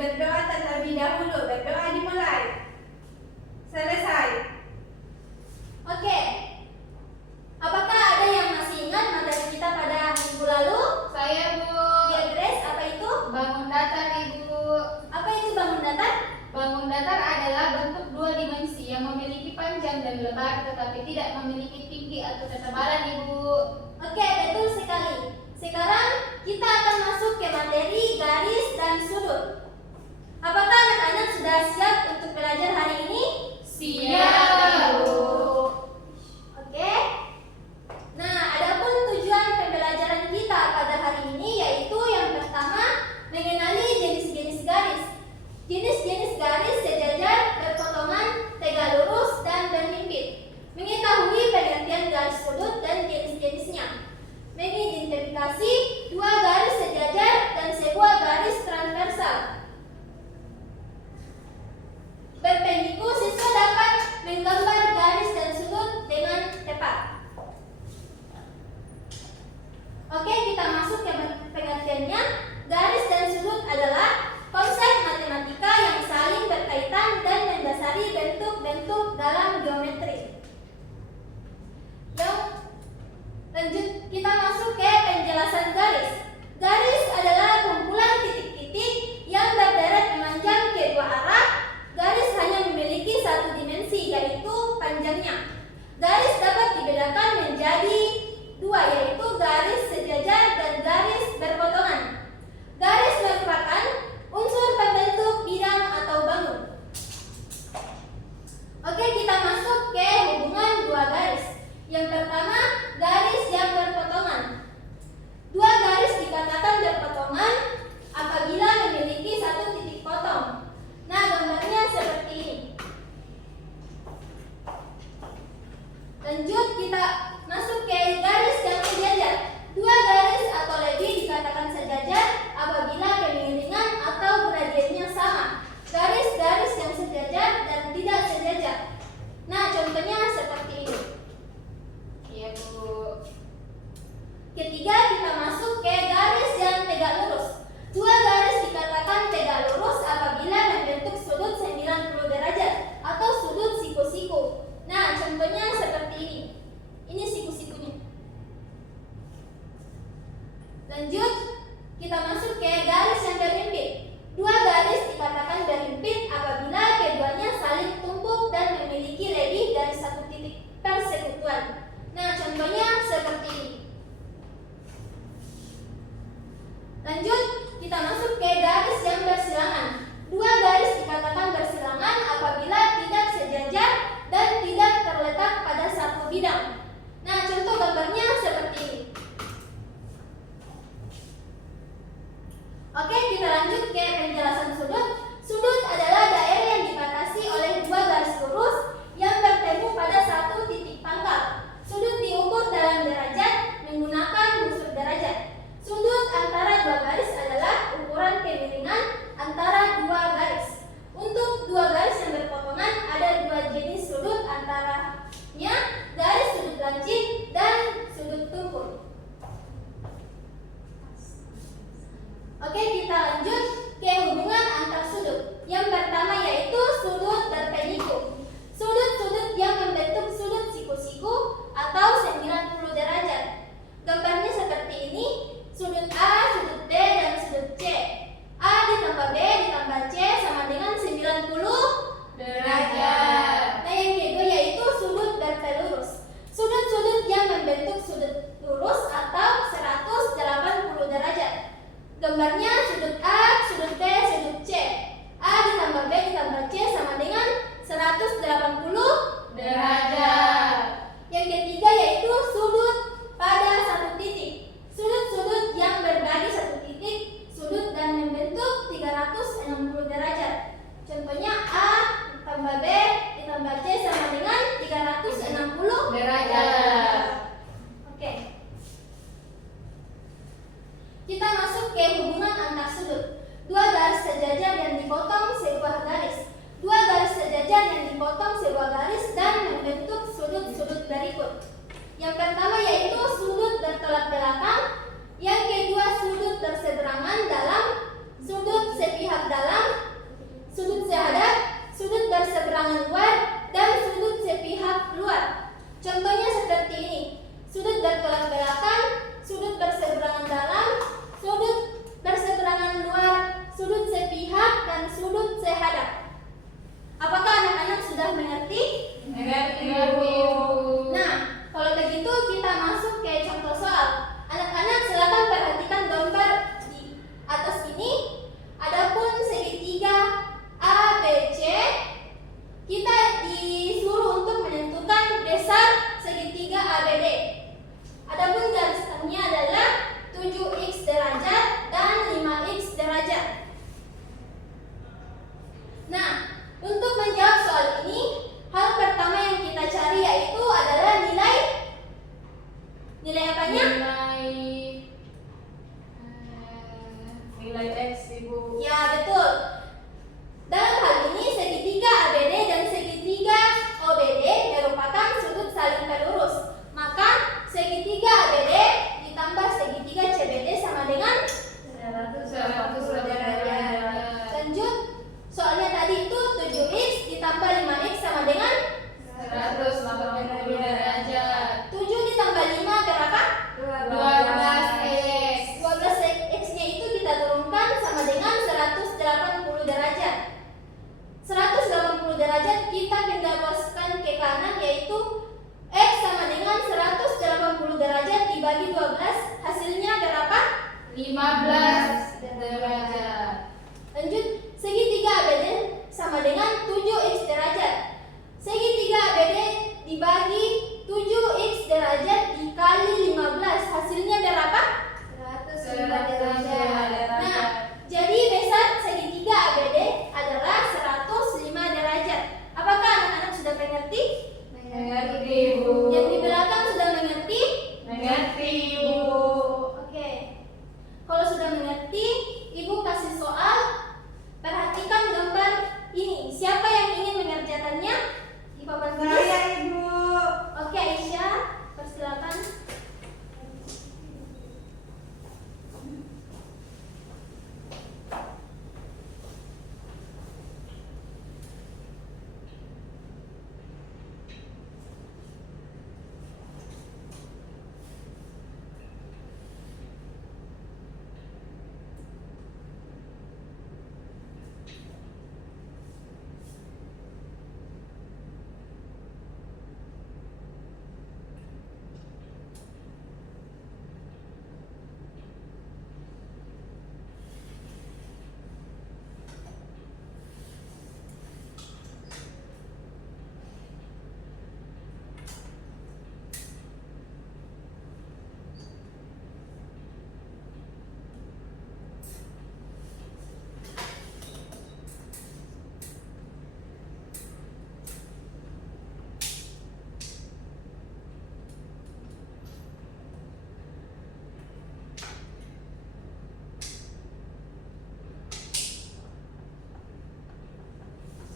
berdoa terlebih dahulu. Berdoa dimulai. Selesai. Oke. Apakah ada yang masih ingat materi kita pada minggu lalu? Saya, Bu. Ya, Grace, apa itu? Bangun datar, Ibu. Apa itu bangun datar? Bangun datar adalah bentuk dua dimensi yang memiliki panjang dan lebar tetapi tidak memiliki tinggi atau ketebalan, Ibu. Oke, betul sekali. Sekarang kita akan masuk ke materi garis dan sudut. Apakah anak-anak sudah siap untuk belajar hari ini? Siap, Bu. Oke. Nah, adapun tujuan pembelajaran kita pada hari ini yaitu yang pertama, mengenali jenis-jenis garis. Jenis-jenis garis sejajar, berpotongan, tegak lurus, dan berhimpit. Mengetahui pengertian garis sudut dan jenis-jenisnya. Mengidentifikasi dua garis sejajar dan sebuah garis transversal. Berpendiku, siswa dapat menggambar garis dan sudut dengan tepat. Oke, kita masuk ke pengertiannya. Garis dan sudut adalah konsep matematika yang saling berkaitan dan mendasari bentuk-bentuk dalam geometri. Lanjut, kita masuk ke penjelasan garis. Garis adalah kumpulan titik-titik yang berderet memanjang ke dua arah. Garis hanya memiliki satu dimensi, yaitu panjangnya. Garis dapat dibedakan menjadi dua, yaitu garis sejajar dan garis berpotongan. Garis merupakan unsur pembentuk bidang atau bangun. Oke, kita masuk ke hubungan dua garis. Yang pertama, garis yang berpotongan. Dua garis dikatakan berpotongan apabila memiliki satu titik potong. Nah, gambarnya seperti ini. Lanjut, kita masuk ke garis yang sejajar. Dua garis atau lebih dikatakan sejajar apabila kemiringan atau gradiennya sama. Garis-garis yang sejajar dan tidak sejajar. Nah, contohnya seperti ini. Iya, Bu. Ketiga, kita masuk ke garis yang tegak lurus. Dua garis dikatakan tegak lurus apabila membentuk sudut 90 derajat atau sudut siku-siku. Nah, contohnya seperti ini. Ini siku-sikunya. Lanjut, kita masuk ke garis yang berhimpit. Dua garis dikatakan berhimpit apabila keduanya saling tumpuk dan memiliki lebih dari satu titik persekutuan. Nah, contohnya seperti ini. Lanjut, kita masuk ke garis yang bersilangan. Dua garis dikatakan bersilangan apabila tidak sejajar dan tidak terletak pada satu bidang. Nah, contoh gambarnya seperti ini. Oke, kita lanjut ke penjelasan sudut. Sudut adalah daerah yang dibatasi oleh dua garis lurus yang bertemu pada satu titik pangkal. Sudut diukur dalam derajat menggunakan busur derajat. Sudut antara dua garis adalah ukuran kemiringan antara dua garis. Untuk dua garis yang berpotongan ada dua jenis sudut, antaranya garis sudut lancip dan sudut tumpul. Oke, kita lanjut ke hubungan antar sudut. Yang pertama yaitu sudut berpendiku. Sudut-sudut yang membentuk sudut siku-siku atau 90 derajat. Gambarnya seperti ini. Sudut A, sudut B, dan sudut C. A ditambah B ditambah C sama dengan 90 derajat. Nah, yang kedua yaitu sudut bertelurus. Sudut-sudut yang membentuk sudut lurus atau 180 derajat. Gambarnya sudut A, sudut B, sudut C. A ditambah B ditambah C sama dengan 180 derajat. Yang ketiga yaitu sudut pada satu titik. Sudut-sudut yang berbagi satu titik sudut dan membentuk 360 derajat. Contohnya A ditambah B ditambah C sama dengan 360 derajat. Oke. Kita masuk ke hubungan antar sudut. Dua garis sejajar yang dipotong sebuah garis. Dua garis sejajar yang dipotong sebuah garis dan membentuk sudut-sudut berikut. Yang pertama yaitu sudut bertolak belakang. Yang kedua sudut berseberangan dalam. Sudut sepihak dalam Ibu. Ya, betul. Dalam hal ini segitiga ABD dan segitiga OBD merupakan sudut saling pelurus. Maka segitiga ABD ditambah segitiga CBD sama dengan 180 derajat. Lanjut. Soalnya tadi itu 7x ditambah 5x sama dengan 180 derajat. 7 ditambah 5 berapa? 12x. 12x-nya itu kita turunkan sama dengan 180 derajat. 180 derajat kita pindah luaskan ke kanan, yaitu x sama dengan 180 derajat dibagi 12, hasilnya berapa? 15 derajat. Lanjut, segitiga ABD sama dengan 7x derajat. Segitiga ABD dibagi 7x derajat dikali 15, hasilnya berapa? 105 derajat. Nah, jadi besar segitiga ABD adalah 105 derajat. Apakah anak-anak sudah mengerti? Mengerti, Ibu. Yang di belakang sudah mengerti? Mengerti, Ibu. Oke. Kalau sudah mengerti, Ibu kasih soal. Perhatikan gambar ini. Siapa yang ingin mengerjakannya? Di papan tulis. Saya, Ibu. Oke, Aisyah, persilakan.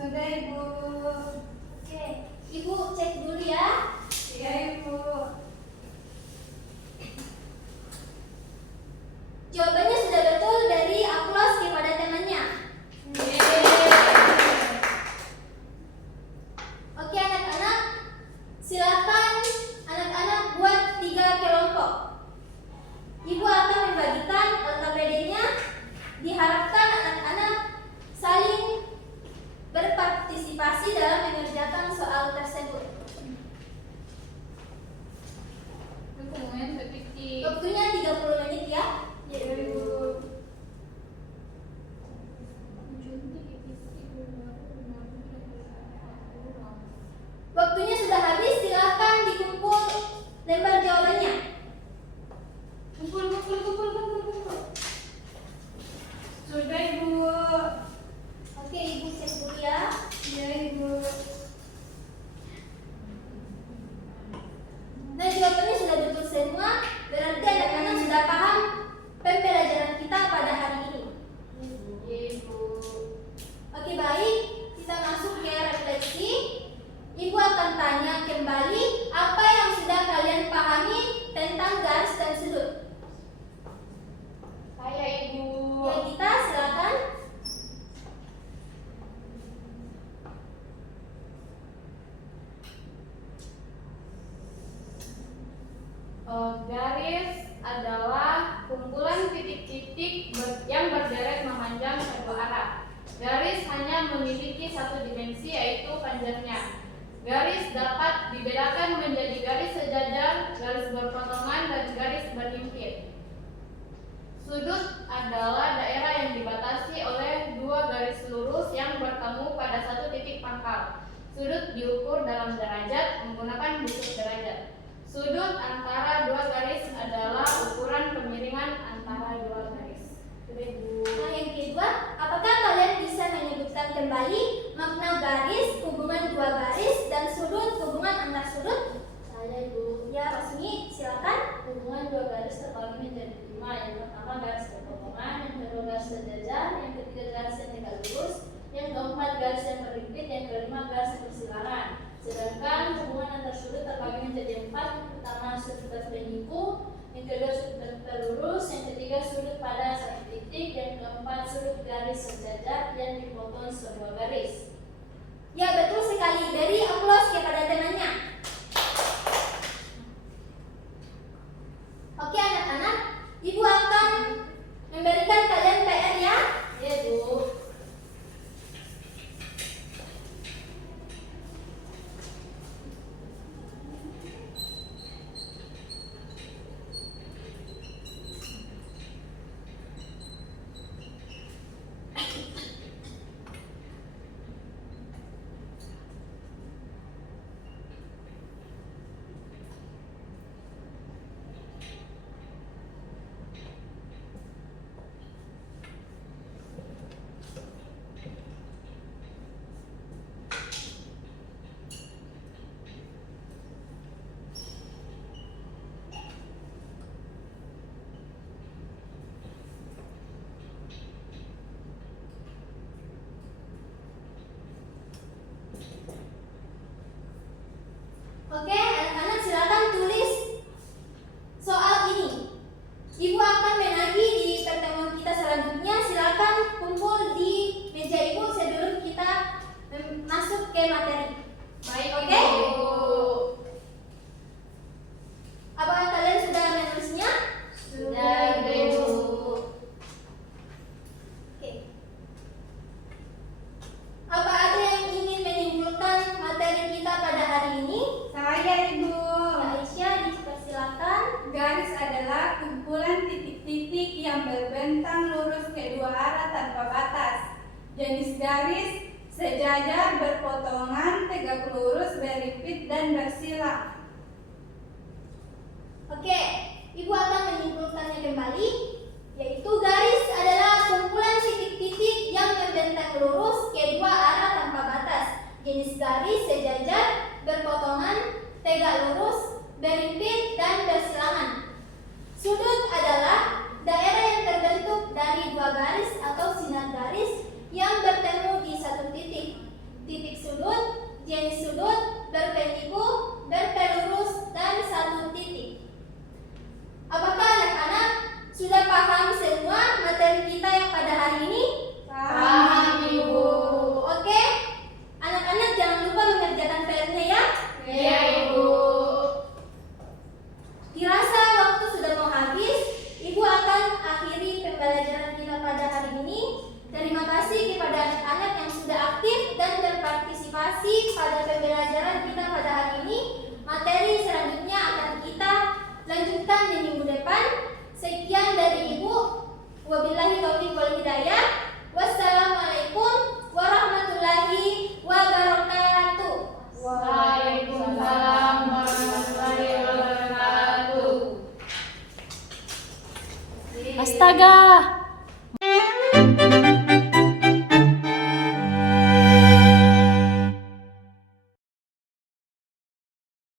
Sudah, Ibu. Oke, Ibu cek dulu ya. Iya, Ibu. Jawabannya sudah betul dari aplaus kepada temannya. Oke, anak-anak, silakan anak-anak buat 3 kelompok. Ibu akan membagikan LKPD-nya. Diharapkan anak-anak saling berpartisipasi dalam mengerjakan soal tersebut. Dokumen seperti Waktunya 30 menit ya. Waktunya sudah habis, silakan dikumpul lembar jawabannya. kumpul. Sudah, Ibu. Oke, Ibu cek dulu ya. Iya, Ibu. Nah, jawabannya sudah betul semua. Berarti anak-anak sudah paham pembelajaran kita pada hari ini. Ibu. Oke, baik. Kita masuk ke refleksi. Ibu akan tanya kembali apa yang sudah kalian pahami tentang garis dan sudut. Saya, Ibu. Ya, kita silakan. Garis adalah kumpulan titik-titik yang berderet memanjang kedua arah. Garis hanya memiliki satu dimensi, yaitu panjangnya. Garis dapat dibedakan menjadi garis sejajar, garis berpotongan, dan garis berhimpit. Sudut adalah daerah yang dibatasi oleh dua garis lurus yang bertemu pada satu titik pangkal. Sudut diukur dalam derajat menggunakan buku derajat. Sudut antara dua garis adalah ukuran kemiringan antara dua garis. Nah, yang kedua, apakah kalian bisa menyebutkan kembali makna garis, hubungan dua garis, dan sudut, hubungan antar sudut? Saya, Ibu. Ya, Pak Sunyi, silakan. Hubungan dua garis terbagi menjadi 5. Yang pertama garis berpotongan, yang kedua garis sejajar, sudut terbagi menjadi 4. Yang pertama sudut berpeniku, yang kedua sudut berlurus, yang ketiga sudut pada satu titik, yang keempat sudut garis sejajar yang dipotong sebuah garis. Ya, betul sekali. Beri aplaus kepada temannya. Oke anak-anak, Ibu akan memberikan kalian PR ya. Ya Bu. Oke, anak-anak silakan tulis soal ini. Ibu akan menagih di pertemuan kita selanjutnya. Silakan kumpul di meja Ibu sebelum kita masuk ke materi. Baik, Oke? Ibu. Apakah kalian sudah menulisnya? Sudah, Ibu. Oke. Apa ada yang ingin menyimpulkan materi kita pada hari ini? Saya Ibu. Aisyah, dipersilakan. Garis adalah kumpulan titik-titik yang berbentang lurus kedua arah tanpa batas. Jenis garis sejajar, berpotongan, tegak lurus, berlipat dan bersilang. Oke, Ibu akan menyimpulkannya kembali, yaitu garis adalah kumpulan titik-titik yang membentang lurus kedua arah tanpa batas. Jenis garis sejajar, berpotongan, tegak lurus, berlipat dan bersilangan. Sudut adalah daerah yang terbentuk dari dua garis atau sinar garis yang bertemu di satu titik. Titik sudut, jenis sudut, berpeniku, berpelurus, dan satu titik. Apakah anak-anak sudah paham semua materi kita yang pada hari ini? Paham, Ibu. Oke, anak-anak jangan lupa mengerjakan PR-nya ya. Iya, Ibu. Dirasa waktu sudah mau habis, Ibu akan akhiri pembelajaran kita pada hari ini. Terima kasih kepada anak-anak yang sudah aktif dan berpartisipasi pada pembelajaran kita pada hari ini. Materi selanjutnya akan kita lanjutkan di minggu depan. Sekian dari Ibu. Wabillahi taufiq wal hidayah. Wassalamualaikum warahmatullahi wabarakatuh. Waalaikumsalam warahmatullahi wabarakatuh. Astaga,